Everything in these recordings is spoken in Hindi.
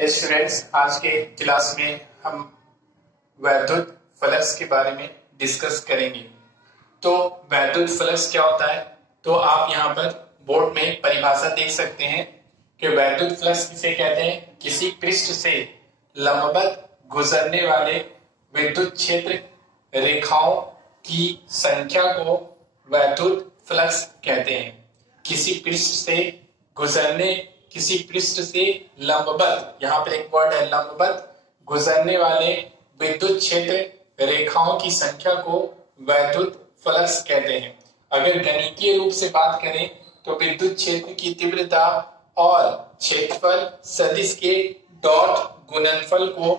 स्टूडेंट्स, आज के क्लास में हम वैद्युत फ्लक्स के बारे में डिस्कस करेंगे। तो वैद्युत फ्लक्स क्या होता है? तो आप यहाँ पर बोर्ड में परिभाषा देख सकते हैं कि वैद्युत फ्लक्स किसे कहते हैं? किसी पृष्ठ से लंबवत गुजरने वाले विद्युत क्षेत्र रेखाओं की संख्या को वैद्युत फ्लक्स कहते हैं। किसी पृष्ठ से लंबवत, यहाँ पर एक वर्ड है लंबवत, गुजरने वाले विद्युत क्षेत्र रेखाओं की संख्या को वैद्युत फ्लक्स कहते हैं। अगर गणितीय रूप से बात करें तो विद्युत क्षेत्र की तीव्रता और क्षेत्रफल सदिश के डॉट गुणनफल को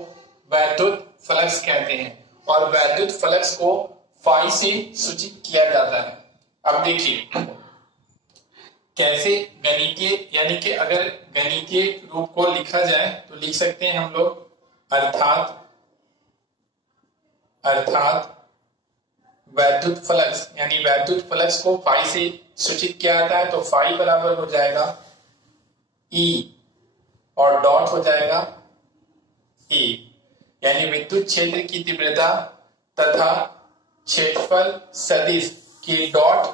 वैद्युत फ्लक्स कहते हैं और वैद्युत फ्लक्स को फाई से सूचित किया जाता है। अब देखिए कैसे गणितीय, यानी कि अगर गणितीय रूप को लिखा जाए तो लिख सकते हैं हम लोग अर्थात वैद्युत फ्लक्स, यानी वैद्युत फ्लक्स को फाई से सूचित किया जाता है। तो फाई बराबर हो जाएगा E और डॉट हो जाएगा A, यानी विद्युत क्षेत्र की तीव्रता तथा क्षेत्रफल सदिश के डॉट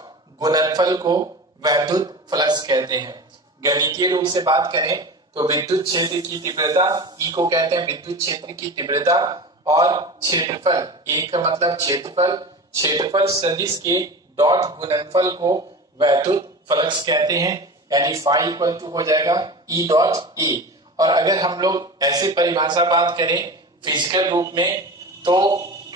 गुणनफल को वैद्युत फ्लक्स कहते हैं। गणितीय रूप से बात करें तो विद्युत क्षेत्र की तीव्रता E को कहते हैं विद्युत क्षेत्र की तीव्रता और क्षेत्रफल, एक का मतलब क्षेत्रफल सदिश के डॉट गुणनफल को वैद्युत फ्लक्स कहते हैं, यानी फाई इक्वल टू हो जाएगा E डॉट A। और अगर हम लोग ऐसे परिभाषा बात करें फिजिकल रूप में तो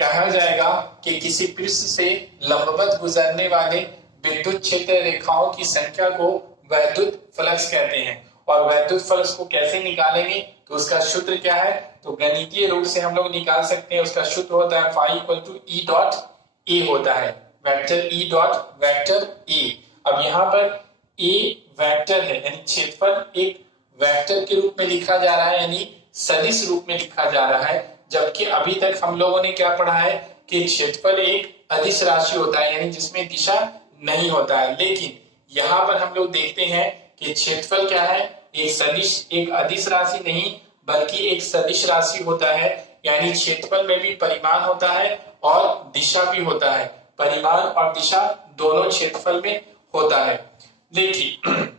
कहा जाएगा कि किसी पृष्ठ से लंबवत गुजरने वाले विद्युत क्षेत्र रेखाओं की संख्या को वैद्युत फ्लक्स कहते हैं। और वैद्युत फ्लक्स को कैसे निकालेंगे तो उसका सूत्र क्या है? तो गणितीय रूप से हम लोग निकाल सकते हैं। उसका सूत्र होता है phi equal to E dot A होता है, vector E dot vector A। अब यहाँ पर A वेक्टर है, यानी क्षेत्रफल एक वेक्टर के रूप में लिखा जा रहा है, यानी सदिश रूप में लिखा जा रहा है। जबकि अभी तक हम लोगों ने क्या पढ़ा है कि क्षेत्रफल एक अदिश राशि होता है, यानी जिसमें दिशा नहीं होता है। लेकिन यहाँ पर हम लोग देखते हैं कि क्षेत्रफल क्या है? एक अदिश राशि नहीं बल्कि एक सदिश राशि होता है, यानी क्षेत्रफल में भी परिमाण होता है और दिशा भी होता है। परिमाण और दिशा दोनों क्षेत्रफल में होता है। देखिए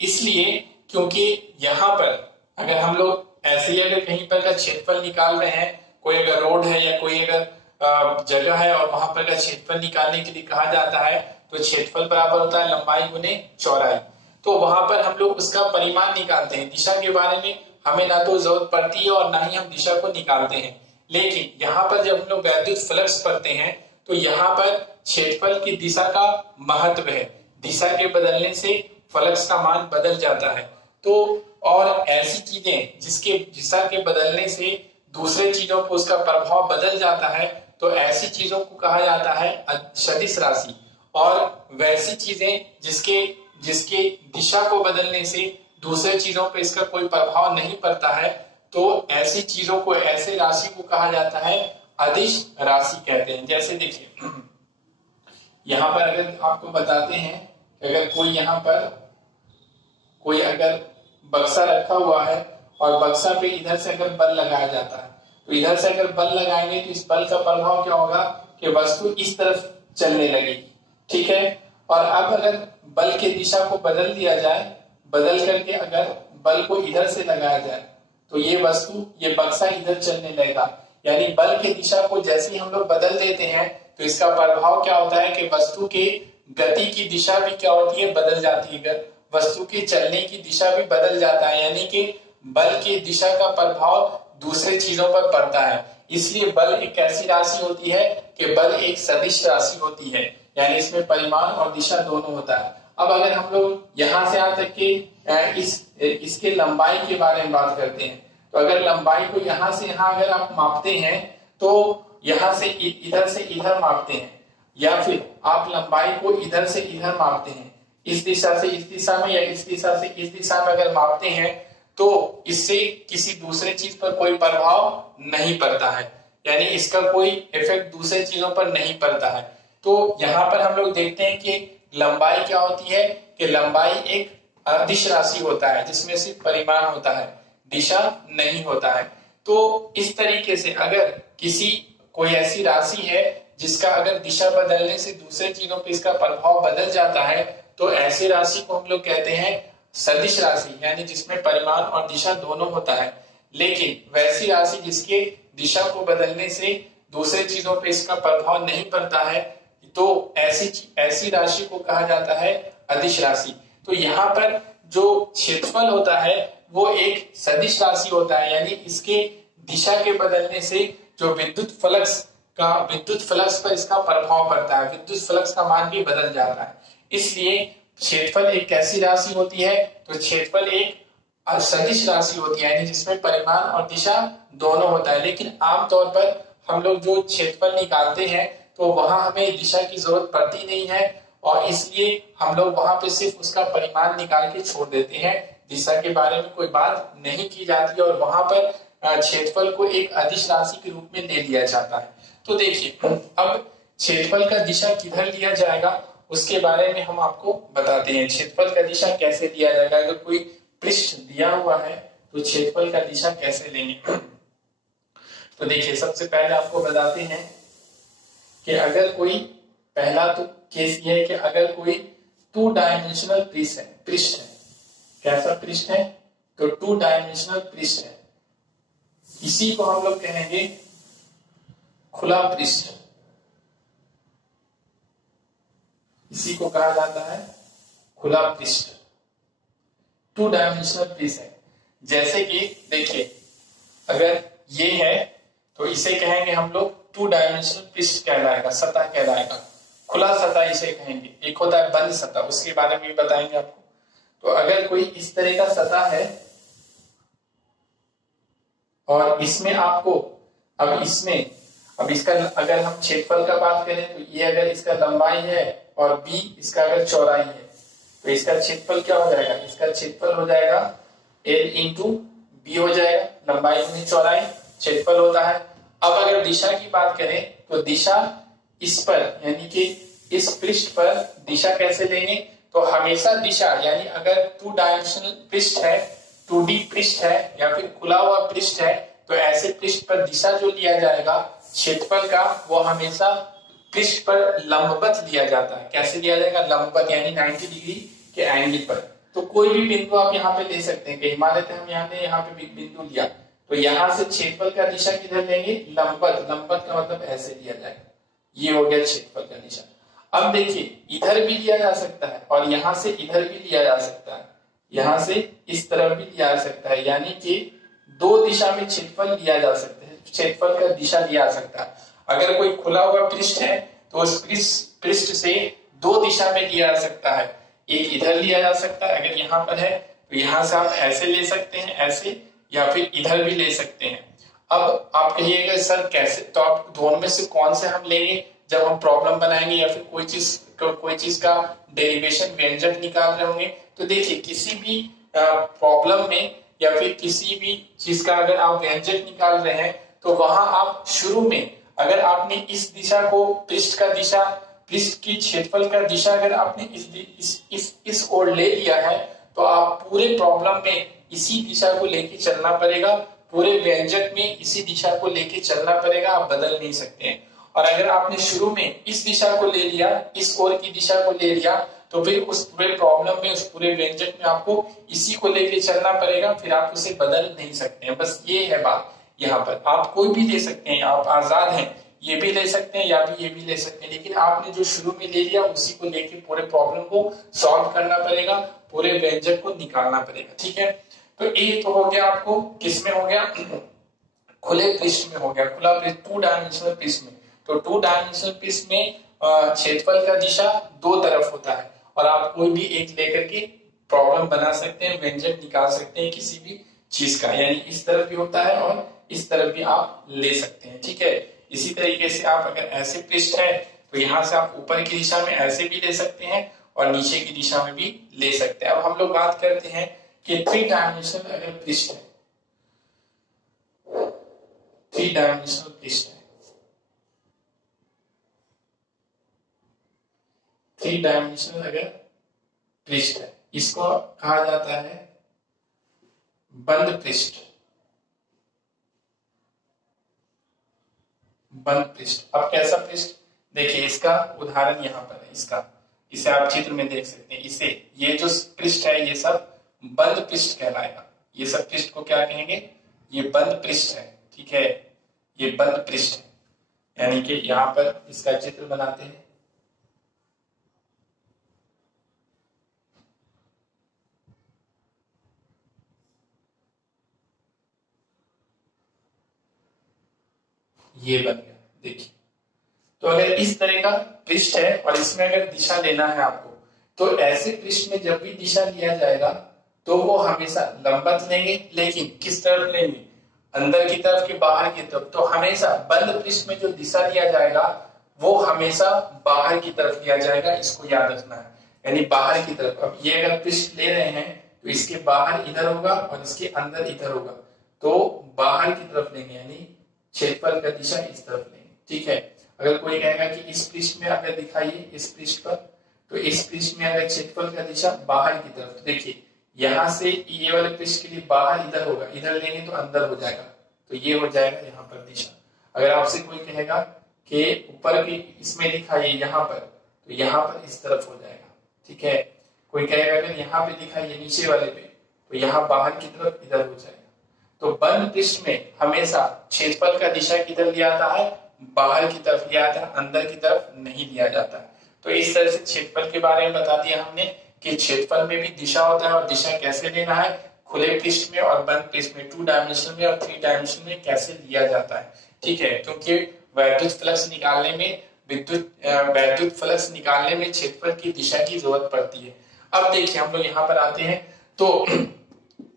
इसलिए क्योंकि यहाँ पर अगर हम लोग ऐसे ही अगर कहीं पर का क्षेत्रफल निकाल रहे हैं, कोई अगर रोड है या कोई अगर जगह है और वहां पर क्षेत्रफल निकालने के लिए कहा जाता है तो क्षेत्रफल बराबर होता है लंबाई गुने चौड़ाई। तो वहां पर हम लोग उसका परिमाण निकालते हैं। दिशा के बारे में हमें ना तो जरूरत पड़ती है और ना ही हम दिशा को निकालते हैं। लेकिन यहाँ पर जब हम लोग वैद्युत फ्लक्स पढ़ते हैं तो यहाँ पर क्षेत्रफल की दिशा का महत्व है। दिशा के बदलने से फ्लक्स का मान बदल जाता है। तो और ऐसी चीजें जिसके दिशा के बदलने से दूसरे चीजों को उसका प्रभाव बदल जाता है तो ऐसी चीजों को कहा जाता है सदिश राशि। और वैसी चीजें जिसके दिशा को बदलने से दूसरे चीजों पर इसका कोई प्रभाव नहीं पड़ता है तो ऐसी चीजों को, ऐसे राशि को कहा जाता है अदिश राशि कहते हैं। जैसे देखिए यहाँ पर अगर आपको बताते हैं अगर कोई यहाँ पर कोई अगर बक्सा रखा हुआ है और बक्सा पे इधर से अगर बल लगाया जाता है तो इधर से अगर बल लगाएंगे तो इस बल का प्रभाव क्या होगा कि वस्तु इस तरफ चलने लगेगी, ठीक है। और अब अगर बल की दिशा को बदल दिया जाए, बदल करके अगर बल को इधर से लगाया जाए तो ये बक्सा इधर चलने लगेगा। यानी बल की दिशा को जैसे ही हम लोग बदल देते हैं तो इसका प्रभाव क्या होता है कि वस्तु के गति की दिशा भी क्या होती है? बदल जाती है। वस्तु के चलने की दिशा भी बदल जाता है, यानी कि बल की दिशा का प्रभाव दूसरे चीजों पर पड़ता है। इसलिए बल एक ऐसी राशि होती है कि बल एक सदिश राशि होती है, यानी इसमें परिमाण और दिशा दोनों होता है। अब अगर हम लोग यहाँ से यहाँ तक के इसके लंबाई के बारे में बात करते हैं तो अगर लंबाई को यहाँ से यहाँ अगर आप मापते हैं तो यहाँ से इधर मापते हैं या फिर आप लंबाई को इधर से इधर मापते हैं, इस दिशा से इस दिशा में या इस दिशा से इस दिशा में अगर मापते हैं तो इससे किसी दूसरे चीज पर कोई प्रभाव नहीं पड़ता है, यानी इसका कोई इफेक्ट दूसरे चीजों पर नहीं पड़ता है। तो यहाँ पर हम लोग देखते हैं कि लंबाई क्या होती है कि लंबाई एक अदिश राशि होता है जिसमें सिर्फ परिमाण होता है, दिशा नहीं होता है। तो इस तरीके से अगर किसी कोई ऐसी राशि है जिसका अगर दिशा बदलने से दूसरे चीजों पर इसका प्रभाव बदल जाता है तो ऐसी राशि को हम लोग कहते हैं सदिश राशि, यानी जिसमें परिमाण और दिशा दोनों होता है। लेकिन वैसी राशि जिसके दिशा को बदलने से दूसरे चीजों पे इसका प्रभाव नहीं पड़ता है तो ऐसी राशि को कहा जाता है अदिश राशि। तो यहाँ पर जो क्षेत्रफल होता है वो एक सदिश राशि होता है, यानी इसके दिशा के बदलने से जो विद्युत फ्लक्स पर इसका प्रभाव पड़ता है, विद्युत फ्लक्स का मान भी बदल जाता है। इसलिए क्षेत्रफल एक कैसी राशि होती है, तो क्षेत्रफल एक सदिश राशि होती है, यानी जिसमें परिमाण और दिशा दोनों होता है। लेकिन आमतौर पर हम लोग जो क्षेत्रफल निकालते हैं तो वहां हमें दिशा की जरूरत पड़ती नहीं है और इसलिए हम लोग वहां पे सिर्फ उसका परिमाण निकाल के छोड़ देते हैं, दिशा के बारे में कोई बात नहीं की जाती और वहां पर क्षेत्रफल को एक अदिश राशि के रूप में ले लिया जाता है। तो देखिए अब क्षेत्रफल का दिशा किधर लिया जाएगा उसके बारे में हम आपको बताते हैं। क्षेत्रफल का दिशा कैसे लिया जाएगा, अगर कोई पृष्ठ दिया हुआ है तो क्षेत्रफल का दिशा कैसे लेंगे। तो देखिए सबसे पहले आपको बताते हैं कि अगर कोई पहला तो केस ये है कि अगर कोई 2 डायमेंशनल पृष्ठ है, कैसा पृष्ठ है, तो 2 डायमेंशनल पृष्ठ है, इसी को हम लोग कहेंगे खुला पृष्ठ, इसी को कहा जाता है खुला पृष्ठ। 2 डायमेंशनल पृष्ठ है, जैसे कि देखिए अगर ये है तो इसे कहेंगे हम लोग 2 डायमेंशनल पृष्ठ कहलाएगा, सतह कहलाएगा, खुला सतह इसे कहेंगे। एक होता है बंद सतह, उसके बारे में भी बताएंगे आपको। तो अगर कोई इस तरह का सतह है और इसमें आपको अब इसका अगर हम क्षेत्रफल का बात करें तो ये अगर इसका लंबाई है और b इसका अगर चौड़ाई है तो इसका क्षेत्रफल क्या हो जाएगा, इसका क्षेत्रफल हो जाएगा l इंटू बी हो जाएगा, लंबाई में चौड़ाई क्षेत्रफल होता है। अब अगर दिशा की बात करें तो दिशा इस पर यानी कि इस पृष्ठ पर दिशा कैसे लेंगे, तो हमेशा दिशा यानी अगर 2 डायमेंशनल पृष्ठ है, 2D पृष्ठ है या फिर खुला हुआ पृष्ठ है तो ऐसे पृष्ठ पर दिशा जो लिया जाएगा क्षेत्रफल का वो हमेशा पृष्ठ पर लंबवत लिया जाता है। कैसे लिया जाएगा, लंबवत यानी 90 डिग्री के एंगल पर। तो कोई भी बिंदु आप यहाँ पे ले सकते हैं, मान लेते हैं हम यहाँ पे बिंदु लिया तो यहाँ से क्षेत्रफल का दिशा किधर लेंगे, लंबवत। लंबवत का मतलब ऐसे लिया जाएगा, ये हो गया क्षेत्रफल का दिशा। अब देखिए इधर भी लिया जा सकता है और यहाँ से इधर भी लिया जा सकता है, यहाँ से इस तरफ भी लिया जा सकता है, यानी कि 2 दिशा में क्षेत्रफल लिया जा सकता है, क्षेत्रफल का दिशा लिया जा सकता है। अगर कोई खुला हुआ पृष्ठ है तो उस पृष्ठ से 2 दिशा में लिया जा सकता है, एक इधर लिया जा सकता है, अगर यहाँ पर है तो यहाँ से आप ऐसे ले सकते हैं, ऐसे, या फिर इधर भी ले सकते हैं। अब आप कहिएगा सर कैसे, तो आप दोनों में से कौन से हम लेंगे जब हम प्रॉब्लम बनाएंगे या फिर कोई चीज का डेरिवेशन व्यंजक निकाल रहे होंगे। तो देखिए किसी भी प्रॉब्लम में या फिर किसी भी चीज का अगर आप व्यंजक निकाल रहे हैं तो वहां आप शुरू में अगर आपने इस दिशा को पृष्ठ की क्षेत्रफल का दिशा अगर आपने इस ओर ले लिया है तो आप पूरे प्रॉब्लम में इसी दिशा को लेके चलना पड़ेगा, पूरे व्यंजक में इसी दिशा को लेके चलना पड़ेगा, आप बदल नहीं सकते हैं। और अगर आपने शुरू में इस दिशा को ले लिया, इस ओर की दिशा को ले लिया तो फिर उस पूरे प्रॉब्लम में, उस पूरे व्यंजक में आपको इसी को लेके चलना पड़ेगा, फिर आप उसे बदल नहीं सकते हैं। बस ये है बात। यहाँ पर आप कोई भी ले सकते हैं, आप आजाद हैं, ये भी ले सकते हैं या भी ये भी ले सकते हैं, लेकिन आपने जो शुरू में ले लिया उसी को लेके पूरे प्रॉब्लम को सॉल्व करना पड़ेगा, पूरे व्यंजक को निकालना पड़ेगा। ठीक है, तो ये तो हो गया आपको किस में हो गया, खुले पृष्ठ में हो गया, खुला पृष्ठ 2 डायमेंशनल पृष्ठ में। तो 2 डायमेंशनल पृष्ठ में क्षेत्रफल का दिशा 2 तरफ होता है और आप कोई भी एक लेकर के प्रॉब्लम बना सकते हैं, व्यंजक निकाल सकते हैं किसी भी चीज का, यानी इस तरफ भी होता है और इस तरफ भी आप ले सकते हैं। ठीक है, इसी तरीके से आप अगर ऐसे पृष्ठ है तो यहाँ से आप ऊपर की दिशा में ऐसे भी ले सकते हैं और नीचे की दिशा में भी ले सकते हैं। अब हम लोग बात करते हैं कि 3 डायमेंशनल अगर पृष्ठ है, 3 डायमेंशनल पृष्ठ है, 3 डायमेंशनल अगर पृष्ठ है इसको कहा जाता है बंद पृष्ठ। बंद पृष्ठ। अब कैसा पृष्ठ, देखिए इसका उदाहरण यहाँ पर है, इसका इसे आप चित्र में देख सकते हैं। इसे ये जो पृष्ठ है ये सब बंद पृष्ठ कहलाएगा। ये सब पृष्ठ को क्या कहेंगे, ये बंद पृष्ठ है, ठीक है, ये बंद पृष्ठ है। यानी कि यहाँ पर इसका चित्र बनाते हैं। ये बन गया, देखिए। तो अगर इस तरह का पृष्ठ है और इसमें अगर दिशा लेना है आपको, तो ऐसे पृष्ठ में जब भी दिशा लिया जाएगा तो वो हमेशा लंबवत लेंगे, लेकिन किस तरफ लेंगे, अंदर की तरफ कि बाहर की तरफ। तो हमेशा बंद पृष्ठ में जो दिशा लिया जाएगा वो हमेशा बाहर की तरफ लिया जाएगा, इसको याद रखना है, यानी बाहर की तरफ। अब ये अगर पृष्ठ ले रहे हैं तो इसके बाहर इधर होगा और इसके अंदर इधर होगा, तो बाहर की तरफ लेंगे, यानी क्षेत्रफल का दिशा इस तरफ लेंगे, ठीक है। अगर कोई कहेगा कि इस पृष्ठ में अगर दिखाइए, इस पृष्ठ पर, तो इस पृष्ठ में अगर क्षेत्रफल का दिशा बाहर की तरफ, तो देखिए यहां से ये वाले पृष्ठ के लिए बाहर इधर होगा, इधर लेंगे तो अंदर हो जाएगा, तो ये हो जाएगा यहाँ पर दिशा। अगर आपसे कोई कहेगा कि ऊपर की इसमें दिखाइए यहाँ पर, तो यहाँ पर इस तरफ हो जाएगा, ठीक है। कोई कहेगा अगर यहाँ पे दिखाइए नीचे वाले पे, तो यहाँ बाहर की तरफ इधर हो जाएगा। तो बंद पृष्ठ में हमेशा क्षेत्रफल का दिशा किधर लिया जाता है, बाहर की तरफ लिया जाता है, अंदर की तरफ नहीं लिया जाता है। तो इस तरह से क्षेत्रफल के बारे में बता दिया हमने कि क्षेत्रफल में भी दिशा होता है और दिशा कैसे लेना है, खुले पृष्ठ में और बंद पृष्ठ में, 2 डायमेंशन में और 3 डायमेंशन में कैसे लिया जाता है, ठीक है। क्योंकि वैद्युत फ्लक्स निकालने में वैद्युत फ्लक्स निकालने में क्षेत्रफल की दिशा की जरूरत पड़ती है। अब देखिए हम लोग यहाँ पर आते हैं, तो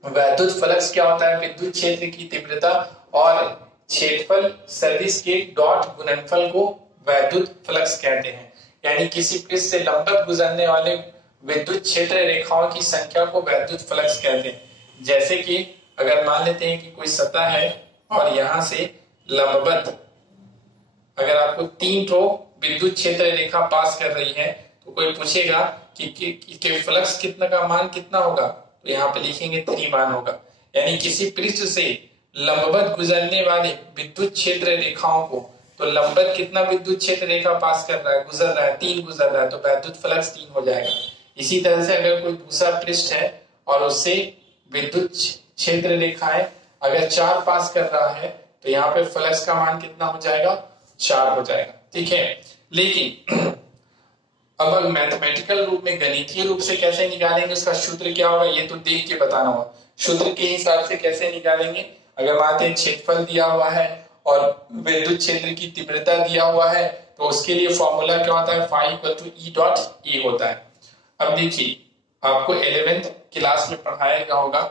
वैद्युत फ्लक्स क्या होता है, विद्युत क्षेत्र की तीव्रता और क्षेत्रफल सदिश के डॉट गुणनफल को वैद्युत फ्लक्स कहते हैं। यानी किसी पृष्ठ से लंबवत गुजरने वाले विद्युत क्षेत्र रेखाओं की संख्या को वैद्युत फ्लक्स कहते हैं। जैसे कि अगर मान लेते हैं कि कोई सतह है और यहां से लंबवत अगर आपको 3 ठो विद्युत क्षेत्र रेखा पास कर रही है, तो कोई पूछेगा कि फ्लक्स कितना का मान कितना होगा, तो यहाँ पे लिखेंगे 3 मान होगा। यानी किसी पृष्ठ से लंबवत गुजरने वाले विद्युत क्षेत्र रेखाओं को, तो लंबवत कितना विद्युत क्षेत्र रेखा पास कर रहा है, गुजर रहा है, 3 गुजर रहा है, तो वैद्युत फ्लक्स 3 हो जाएगा। इसी तरह से अगर कोई दूसरा पृष्ठ है और उससे विद्युत क्षेत्र रेखाएं अगर 4 पास कर रहा है, तो यहाँ पे फ्लक्स का मान कितना हो जाएगा, 4 हो जाएगा, ठीक है। लेकिन अब मैथमेटिकल रूप में, गणितीय रूप से कैसे निकालेंगे, उसका सूत्र क्या होगा, ये तो देख के बताना होगा। सूत्र के हिसाब से कैसे निकालेंगे, अगर मानते हैं क्षेत्रफल दिया हुआ है और विद्युत क्षेत्र की तीव्रता दिया हुआ है, तो उसके लिए फॉर्मूला क्या होता है, phi equal to E dot A होता है। अब देखिए आपको 11th क्लास में पढ़ाया गया होगा,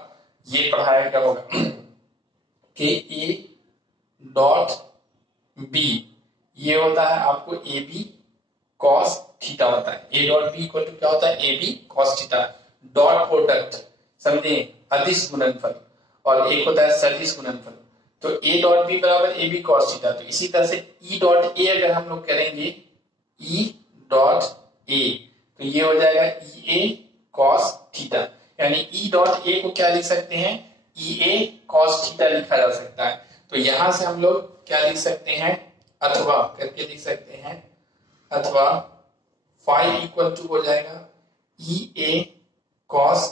ये पढ़ाया गया होगा कि ए डॉट बी ये होता है आपको ए बी कॉस थीटा होता है। A dot B equal to क्या होता है, A B cos theta. Dot product समझे अदिश गुणनफल, और एक होता है सदिश गुणनफल। तो ए डॉट बी बराबर ए बी कॉस थीटा। तो इसी तरह से ई डॉट ए अगर हम लोग करेंगे, ई डॉट ए, तो ये हो जाएगा ई ए कॉस थीटा। यानी ई डॉट ए को क्या लिख सकते हैं, ई ए कॉस थीटा लिखा जा सकता है। तो यहां से हम लोग क्या लिख सकते हैं, अथवा करके लिख सकते हैं, अथवा फाई इक्वल टू हो जाएगा ई ए कॉस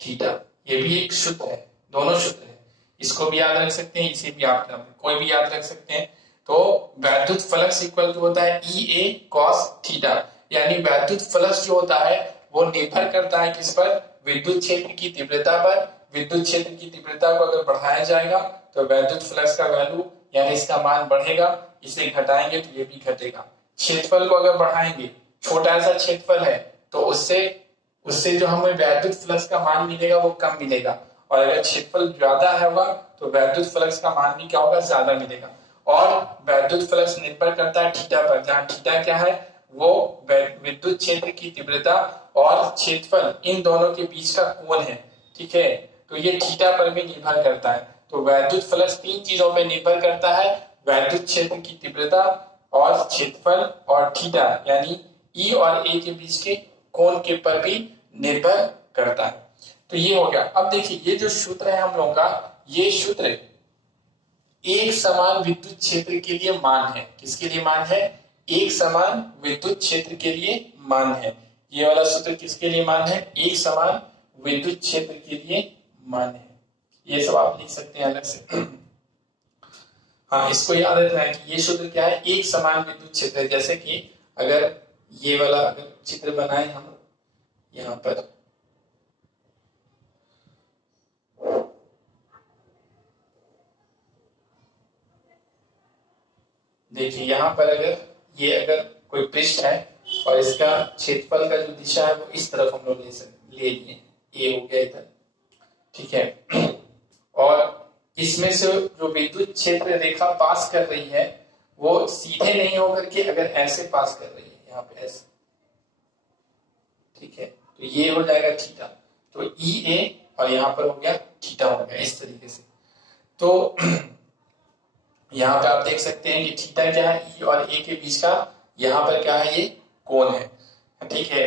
थीटा। ये भी एक सूत्र है, दोनों सूत्र है, इसको भी याद रख सकते हैं, इसे भी आप कोई भी याद रख सकते हैं। तो वैद्युत फ्लक्स इक्वल टू होता है ई ए कॉस थीटा। यानी वैद्युत फ्लक्स जो होता है वो निर्भर करता है किस पर, विद्युत क्षेत्र की तीव्रता पर। विद्युत क्षेत्र की तीव्रता को अगर बढ़ाया जाएगा तो वैद्युत फ्लक्स का वैल्यू यानी इसका मान बढ़ेगा, इसे घटाएंगे तो ये भी घटेगा। क्षेत्रफल को अगर बढ़ाएंगे, छोटा सा क्षेत्रफल है तो उससे जो हमें वैद्युत फ्लक्स का मान मिलेगा वो कम मिलेगा, और अगर क्षेत्रफल ज्यादा होगा तो वैद्युत फ्लक्स का मान भी क्या होगा, ज्यादा मिलेगा। और वैद्युत फ्लक्स निर्भर करता है थीटा पर, जहां थीटा क्या है, वो विद्युत क्षेत्र की तीव्रता और क्षेत्रफल इन दोनों के बीच का कोण है, ठीक है। तो ये थीटा पर भी निर्भर करता है। तो वैद्युत फ्लक्स 3 चीजों पर निर्भर करता है, वैद्युत क्षेत्र की तीव्रता और क्षेत्रफल और थीटा, यानी ई और ए के बीच के कोण के पर भी निर्भर करता है। तो ये हो गया। अब देखिए ये जो सूत्र है हम लोगों का, ये सूत्र एक समान विद्युत क्षेत्र के लिए मान है। किसके लिए मान है? एक समान विद्युत क्षेत्र के लिए मान है। ये वाला सूत्र किसके लिए मान है? एक समान विद्युत क्षेत्र के लिए मान है। ये सब आप लिख सकते हैं अलग से। हाँ, इसको याद रखना है कि ये सूत्र क्या है? एक समान विद्युत क्षेत्र। जैसे कि अगर ये वाला अगर चित्र बनाए हम यहां पर, देखिए यहां पर अगर कोई पृष्ठ है और इसका क्षेत्रफल का जो दिशा है वो इस तरफ हम लोग ले लिए, ये हो गया इधर, ठीक है। और इसमें से जो विद्युत क्षेत्र रेखा पास कर रही है वो सीधे नहीं होकर के अगर ऐसे पास कर रही है, यहाँ पे ऐसे, ठीक है, तो ये हो जाएगा थीटा। तो ई ए और यहाँ पर हो गया थीटा, हो गया इस तरीके से। तो यहाँ पे आप देख सकते हैं कि थीटा क्या है? ई और ए के बीच का यहाँ पर क्या है? ये कोण है, ठीक है।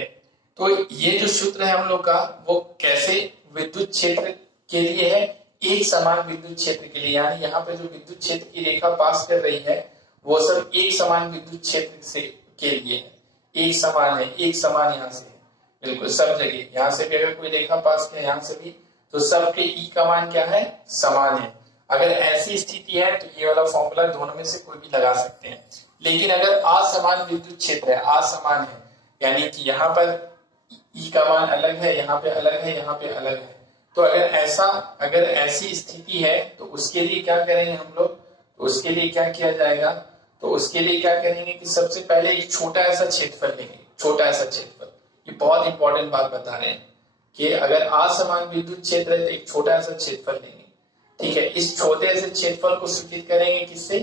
तो ये जो सूत्र है हम लोग का वो कैसे विद्युत क्षेत्र के लिए है? एक समान विद्युत क्षेत्र के लिए, यानी यहाँ पे जो विद्युत क्षेत्र की रेखा पास कर रही है वो सब एक समान विद्युत क्षेत्र से के लिए है। एक समान है, एक समान यहाँ से है, बिल्कुल सब जगह। यहाँ से भी अगर कोई रेखा पास किया, यहाँ से भी, तो सबके ई का मान क्या है? समान है। अगर ऐसी स्थिति है तो ये वाला फॉर्मूला दोनों में से कोई भी लगा सकते हैं। लेकिन अगर असमान विद्युत क्षेत्र है, असमान है, यानी कि यहाँ पर ई का मान अलग है, यहाँ पे अलग है, यहाँ पे अलग है, तो अगर ऐसी स्थिति है तो उसके लिए क्या करेंगे हम लोग? तो उसके लिए क्या किया जाएगा? तो उसके लिए क्या करेंगे कि सबसे पहले एक छोटा ऐसा क्षेत्रफल लेंगे, छोटा ऐसा क्षेत्रफल। ये बहुत इंपॉर्टेंट बात बता रहे हैं कि अगर असमान विद्युत क्षेत्र है तो एक छोटा ऐसा क्षेत्रफल लेंगे, ठीक है। इस छोटे ऐसे क्षेत्रफल को सूचित करेंगे किससे?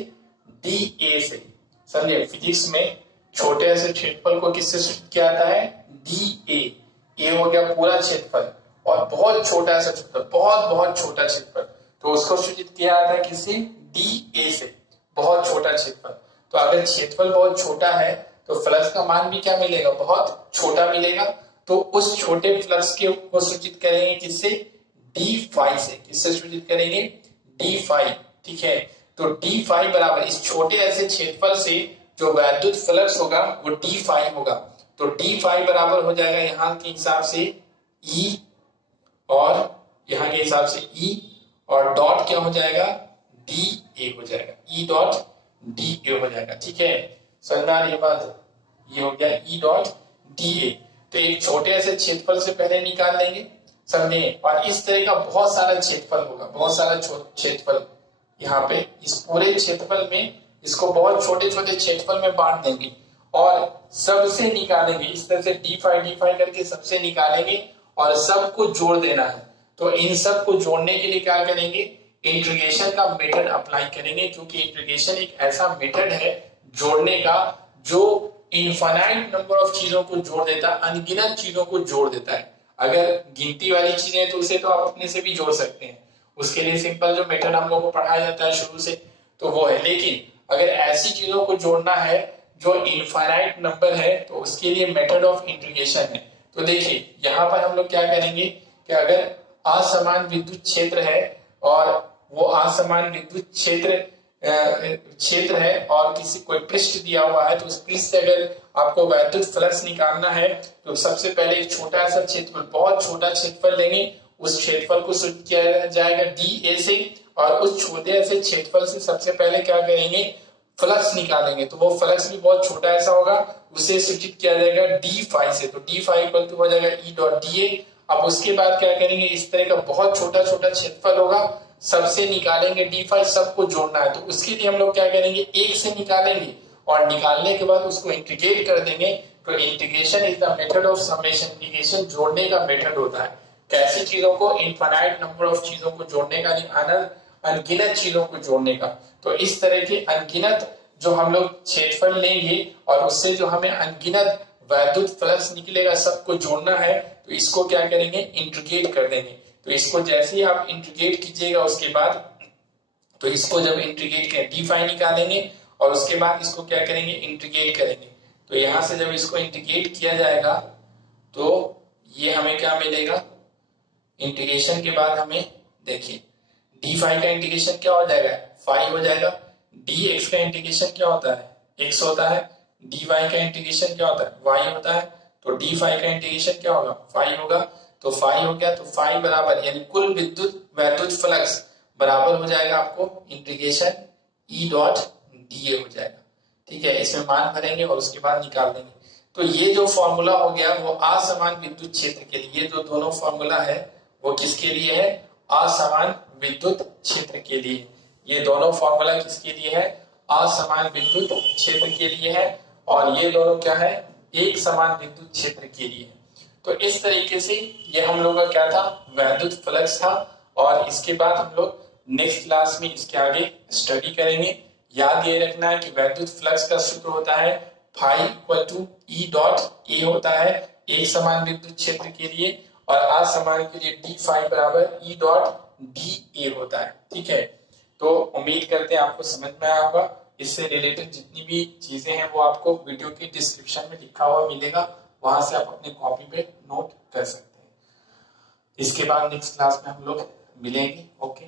डी ए से। समझे? फिजिक्स में छोटे ऐसे क्षेत्रफल को किससे सूचित किया जाता है? D A. ए हो गया पूरा क्षेत्रफल, और बहुत छोटा ऐसा क्षेत्रफल, बहुत छोटा क्षेत्रफल, तो उसको सूचित किया जाता है किससे? डी ए से, बहुत छोटा क्षेत्रफल। तो अगर क्षेत्रफल बहुत छोटा है तो फ्लक्स का मान भी क्या मिलेगा? बहुत छोटा मिलेगा। तो उस छोटे फ्लक्स के को सूचित करेंगे किससे? डी फाई से। किससे सूचित करेंगे? डी फाई, ठीक है। तो डी फाई बराबर इस छोटे ऐसे क्षेत्रफल से जो वैद्युत फ्लक्स होगा वो डी फाई होगा। तो डी फाई बराबर हो जाएगा यहाँ के हिसाब से ई, और यहाँ के हिसाब से ई, और डॉट क्या हो जाएगा? डी ए हो जाएगा। ई डॉट डी ए हो जाएगा, ठीक है। समझना ये बात? ये हो गया ई डॉट डी ए। तो एक छोटे ऐसे क्षेत्रफल से पहले निकाल लेंगे, समझे। और इस तरह का बहुत सारा क्षेत्रफल होगा, बहुत सारा क्षेत्रफल यहाँ पे, इस पूरे क्षेत्रफल में इसको बहुत छोटे छोटे क्षेत्रफल में बांट देंगे और सबसे निकालेंगे। इस तरह से डी फाई करके सबसे निकालेंगे और सबको जोड़ देना है। तो इन सब को जोड़ने के लिए क्या करेंगे? इंटीग्रेशन का मेथड अप्लाई करेंगे, क्योंकि इंटीग्रेशन एक ऐसा मेथड है जोड़ने का जो इनफाइनाइट नंबर ऑफ चीजों को जोड़ देता है, अनगिनत चीजों को जोड़ देता है। अगर गिनती वाली चीजें है तो उसे तो आप अपने से भी जोड़ सकते हैं, उसके लिए सिंपल जो मेथड हम लोगों को पढ़ाया जाता है शुरू से तो वो है। लेकिन अगर ऐसी चीजों को जोड़ना है जो इनफाइनाइट नंबर है तो उसके लिए मेथड ऑफ इंटीग्रेशन है। तो देखिए यहाँ पर हम लोग क्या करेंगे कि अगर असमान विद्युत क्षेत्र है और वो असमान विद्युत क्षेत्र है और किसी कोई पृष्ठ दिया हुआ है, तो उस पृष्ठ से अगर आपको वैद्युत फ्लक्स निकालना है तो सबसे पहले एक छोटा सा क्षेत्रफल, बहुत छोटा क्षेत्रफल लेंगे, उस क्षेत्रफल को सूचित किया जाएगा डी ए से, और उस छोटे ऐसे क्षेत्रफल से सबसे पहले क्या करेंगे? फ्लक्स निकालेंगे। तो वो फ्लक्स भी बहुत छोटा ऐसा होगा, उसे सूचित किया जाएगा डी फाई से। तो डी फाई इक्वल टू हो जाएगा ई डॉट डी ए। अब उसके बाद क्या करेंगे? इस तरह का बहुत छोटा छोटा क्षेत्रफल होगा, सबसे निकालेंगे डी फाई, सबको जोड़ना है। तो उसके लिए हम लोग क्या करेंगे? एक से निकालेंगे और निकालने के बाद उसको इंटीग्रेट कर देंगे। तो integration is the method of summation. Integration जोड़ने का मेथड होता है। कैसी चीजों को? इनफाइनाइट नंबर ऑफ चीजों को जोड़ने का, अनगिनत चीजों को जोड़ने का। तो इस तरह के अनगिनत जो हम लोग क्षेत्रफल लेंगे और उससे जो हमें अनगिनत वैद्युत फ्लक्स निकलेगा, सबको जोड़ना है। तो इसको क्या करेंगे? इंटीग्रेट कर देंगे। तो इसको जैसे ही आप इंटीग्रेट कीजिएगा उसके बाद, तो इसको जब इंटीग्रेट करें डी फाई निकालेंगे और उसके बाद इसको क्या करेंगे? इंटीग्रेट करेंगे। तो यहां से जब इसको इंटीग्रेट किया जाएगा तो ये हमें क्या मिलेगा? इंटीग्रेशन के बाद हमें देखिए डी फाई का इंटीग्रेशन क्या हो जाएगा, फाई हो जाएगा। डी एक्स का इंटीग्रेशन क्या होता है, एक्स होता है। डी वाई का इंटीग्रेशन क्या होता है, वाई होता है। तो डी फाई का इंटीग्रेशन क्या होगा, फाई होगा। तो फाई हो गया, तो फाई बराबर यानी कुल वैद्युत फ्लक्स बराबर हो जाएगा आपको integration E dot D A हो जाएगा। ठीक है, इसमें मान भरेंगे और उसके बाद निकाल देंगे। तो ये जो फॉर्मूला हो गया वो असमान विद्युत क्षेत्र के लिए, ये जो दोनों फॉर्मूला है वो किसके लिए है, असमान विद्युत क्षेत्र के लिए। ये दोनों फॉर्मूला किसके लिए है, असमान विद्युत क्षेत्र के लिए है। और ये दोनों क्या है, एक समान विद्युत क्षेत्र के लिए है। तो इस तरीके से ये हम लोग का क्या था, वैद्युत फ्लक्स था। और इसके बाद हम लोग नेक्स्ट क्लास में इसके आगे स्टडी करेंगे। याद ये रखना है कि वैद्युत फ्लक्स का सूत्र होता है phi equal to E dot A होता है एक समान विद्युत क्षेत्र के लिए, और असमान के लिए डी फाई बराबर ई डॉट डी ए होता है। ठीक है, तो उम्मीद करते हैं आपको समझ में आया होगा। इससे रिलेटेड जितनी भी चीजें हैं वो आपको वीडियो की डिस्क्रिप्शन में लिखा हुआ मिलेगा, वहां से आप अपने कॉपी पे नोट कर सकते हैं। इसके बाद नेक्स्ट क्लास में हम लोग मिलेंगे। ओके।